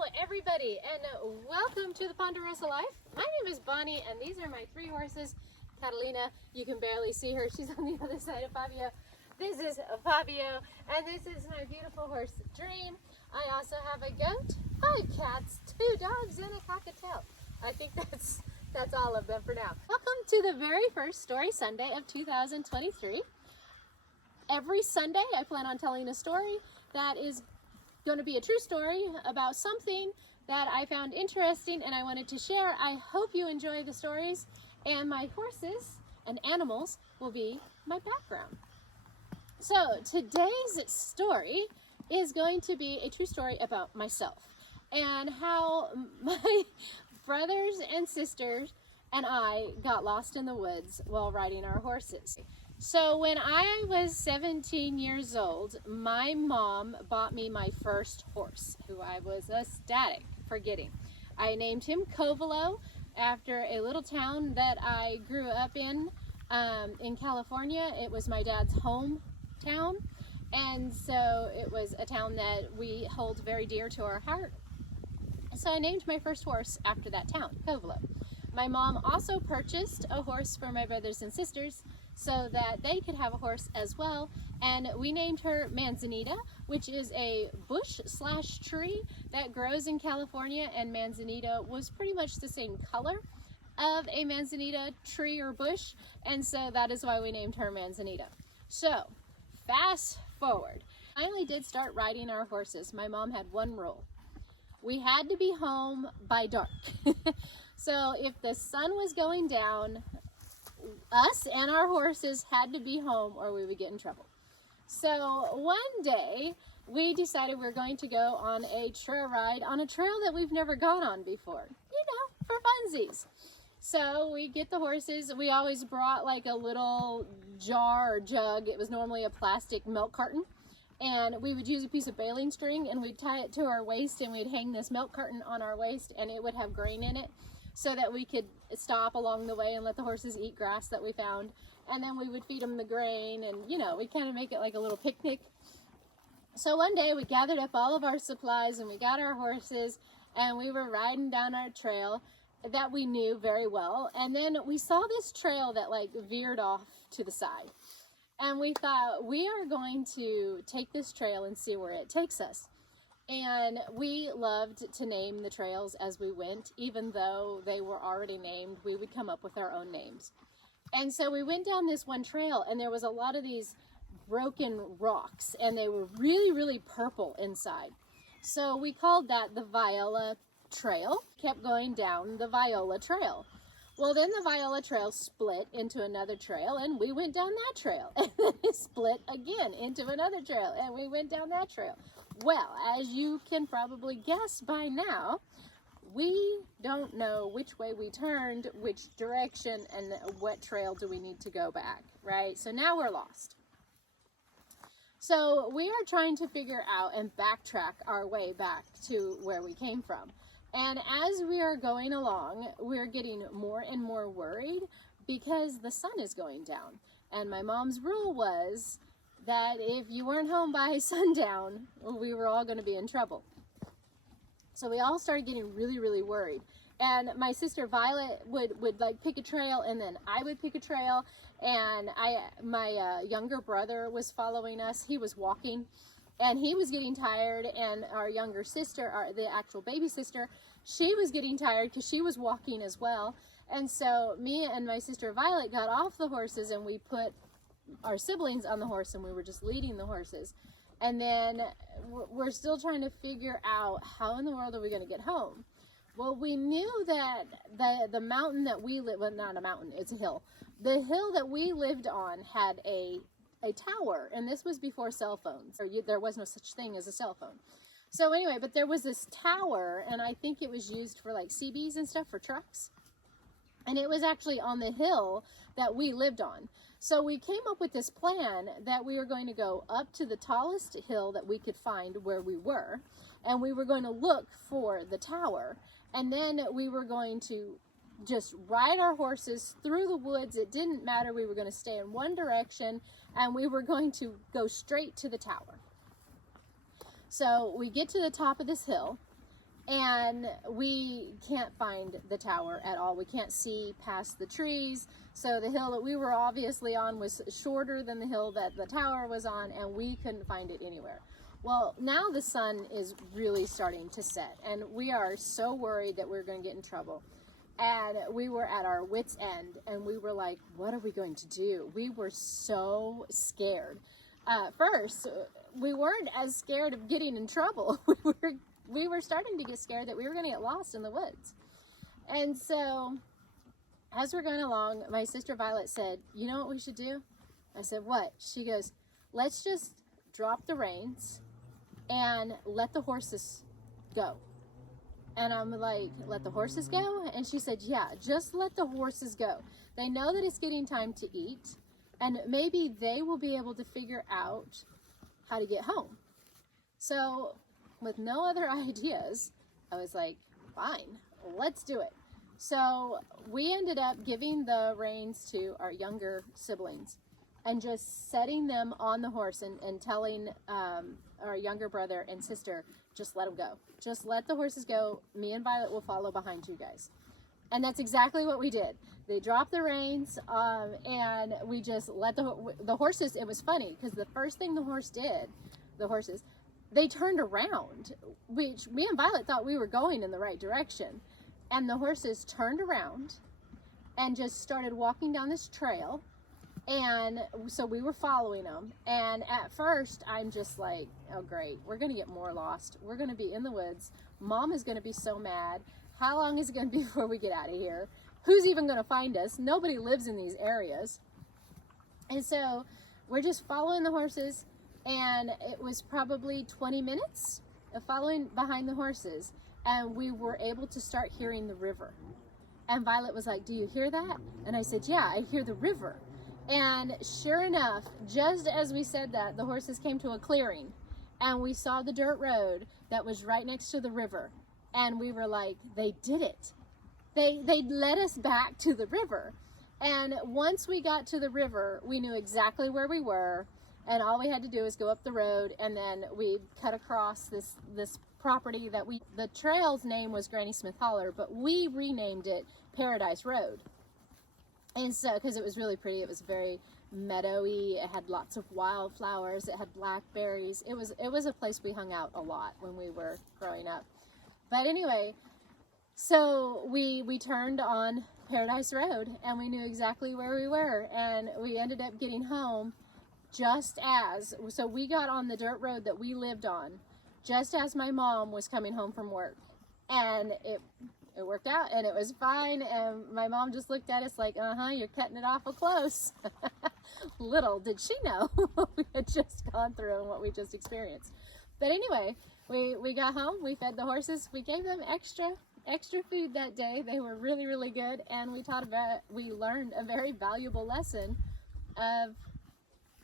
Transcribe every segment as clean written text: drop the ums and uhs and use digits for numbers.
everybody, and welcome to the Ponderosa Life. My name is Bonnie, and these are my three horses. Catalina, you can barely see her. She's on the other side of Fabio. This is Fabio, and this is my beautiful horse, Dream. I also have a goat, 5 cats, 2 dogs, and a cockatiel. I think that's all of them for now. Welcome to the very first Story Sunday of 2023. Every Sunday, I plan on telling a story that is going to be a true story about something that I found interesting and I wanted to share. I hope you enjoy the stories, and my horses and animals will be my background. So today's story is going to be a true story about myself and how my brothers and sisters and I got lost in the woods while riding our horses. So when I was 17 years old, my mom bought me my first horse, who I was ecstatic for getting. I named him Covelo after a little town that I grew up in California. It was my dad's hometown, and so it was a town that we hold very dear to our heart. So I named my first horse after that town, Covelo. My mom also purchased a horse for my brothers and sisters so that they could have a horse as well, and we named her Manzanita, which is a bush/tree that grows in California, and Manzanita was pretty much the same color of a Manzanita tree or bush, and so that is why we named her Manzanita. So fast forward, I finally did start riding our horses. My mom had one rule: we had to be home by dark. So if the sun was going down, us and our horses had to be home or we would get in trouble. So one day we decided we were going to go on a trail ride on a trail that we've never gone on before, for funsies. So we get the horses. We always brought like a little jar or jug. It was normally a plastic milk carton, and we would use a piece of baling string and we'd tie it to our waist, and we'd hang this milk carton on our waist, and it would have grain in it, so that we could stop along the way and let the horses eat grass that we found. And then we would feed them the grain, and we'd kind of make it like a little picnic. So one day we gathered up all of our supplies and we got our horses, and we were riding down our trail that we knew very well. And then we saw this trail that like veered off to the side. And we thought, we are going to take this trail and see where it takes us. And we loved to name the trails as we went. Even though they were already named, we would come up with our own names. And so we went down this one trail, and there was a lot of these broken rocks, and they were really, really purple inside. So we called that the Viola Trail. Kept going down the Viola Trail. Well, then the Viola Trail split into another trail, and we went down that trail. And then it split again into another trail, and we went down that trail. Well, as you can probably guess by now, we don't know which way we turned, which direction, and what trail do we need to go back, right? So now we're lost. So we are trying to figure out and backtrack our way back to where we came from. And as we are going along, we're getting more and more worried because the sun is going down. And my mom's rule was that if you weren't home by sundown, we were all going to be in trouble. So we all started getting really, really worried. And my sister Violet would like pick a trail, and then I would pick a trail. And my younger brother was following us. He was walking, and he was getting tired. And our younger sister, the actual baby sister, she was getting tired because she was walking as well. And so me and my sister Violet got off the horses, and we put our siblings on the horse, and we were just leading the horses. And then we're still trying to figure out how in the world are we going to get home. Well, we knew that the mountain that we live, well, not a mountain, it's a hill. The hill that we lived on had a tower, and this was before cell phones, or there was no such thing as a cell phone. So anyway, but there was this tower, and I think it was used for like CBs and stuff for trucks. And it was actually on the hill that we lived on. So we came up with this plan that we were going to go up to the tallest hill that we could find where we were, and we were going to look for the tower, and then we were going to just ride our horses through the woods. It didn't matter. We were going to stay in one direction, and we were going to go straight to the tower. So we get to the top of this hill, and we can't find the tower at all. We can't see past the trees. So the hill that we were obviously on was shorter than the hill that the tower was on, and we couldn't find it anywhere. Well, now the sun is really starting to set, and we are so worried that we're going to get in trouble. And we were at our wits' end, and we were like, what are we going to do? We were so scared. First, we weren't as scared of getting in trouble. We were starting to get scared that we were going to get lost in the woods. And so, as we're going along, my sister Violet said, you know what we should do? I said, what? She goes, let's just drop the reins and let the horses go. And I'm like, let the horses go? And she said, yeah, just let the horses go. They know that it's getting time to eat, and maybe they will be able to figure out how to get home. So, with no other ideas, I was like, fine, let's do it. So we ended up giving the reins to our younger siblings and just setting them on the horse and telling our younger brother and sister, just let them go. Just let the horses go. Me and Violet will follow behind you guys. And that's exactly what we did. They dropped the reins, and we just let the horses. It was funny because the first thing the horses, they turned around, which me and Violet thought we were going in the right direction. And the horses turned around and just started walking down this trail. And so we were following them. And at first, I'm just like, oh, great. We're going to get more lost. We're going to be in the woods. Mom is going to be so mad. How long is it going to be before we get out of here? Who's even going to find us? Nobody lives in these areas. And so we're just following the horses. And it was probably 20 minutes of following behind the horses. And we were able to start hearing the river. And Violet was like, do you hear that? And I said, yeah, I hear the river. And sure enough, just as we said that, the horses came to a clearing. And we saw the dirt road that was right next to the river. And we were like, they did it. They led us back to the river. And once we got to the river, we knew exactly where we were. And all we had to do was go up the road, and then we cut across this property that the trail's name was Granny Smith Holler, but we renamed it Paradise Road. And so, because it was really pretty, it was very meadowy, it had lots of wildflowers, it had blackberries. It was a place we hung out a lot when we were growing up. But anyway, so we turned on Paradise Road, and we knew exactly where we were, and we ended up getting home so we got on the dirt road that we lived on just as my mom was coming home from work. And it worked out, and it was fine, and my mom just looked at us like, you're cutting it awful close. Little did she know what we had just gone through and what we just experienced. But anyway, we got home, we fed the horses, we gave them extra food that day. They were really, really good, and we learned a very valuable lesson of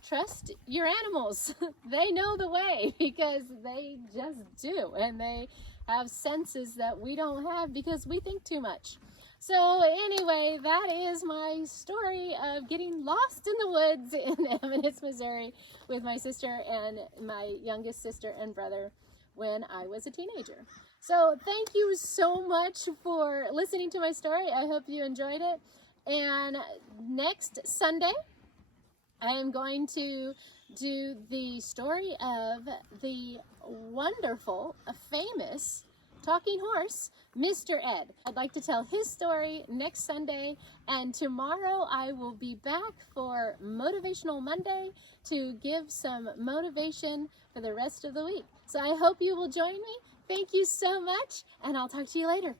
trust your animals. They know the way because they just do, and they have senses that we don't have because we think too much. So anyway, that is my story of getting lost in the woods in Eminence, Missouri with my sister and my youngest sister and brother when I was a teenager. So thank you so much for listening to my story. I hope you enjoyed it. And next Sunday, I am going to do the story of the wonderful, famous talking horse, Mr. Ed. I'd like to tell his story next Sunday, and tomorrow I will be back for Motivational Monday to give some motivation for the rest of the week. So I hope you will join me. Thank you so much, and I'll talk to you later.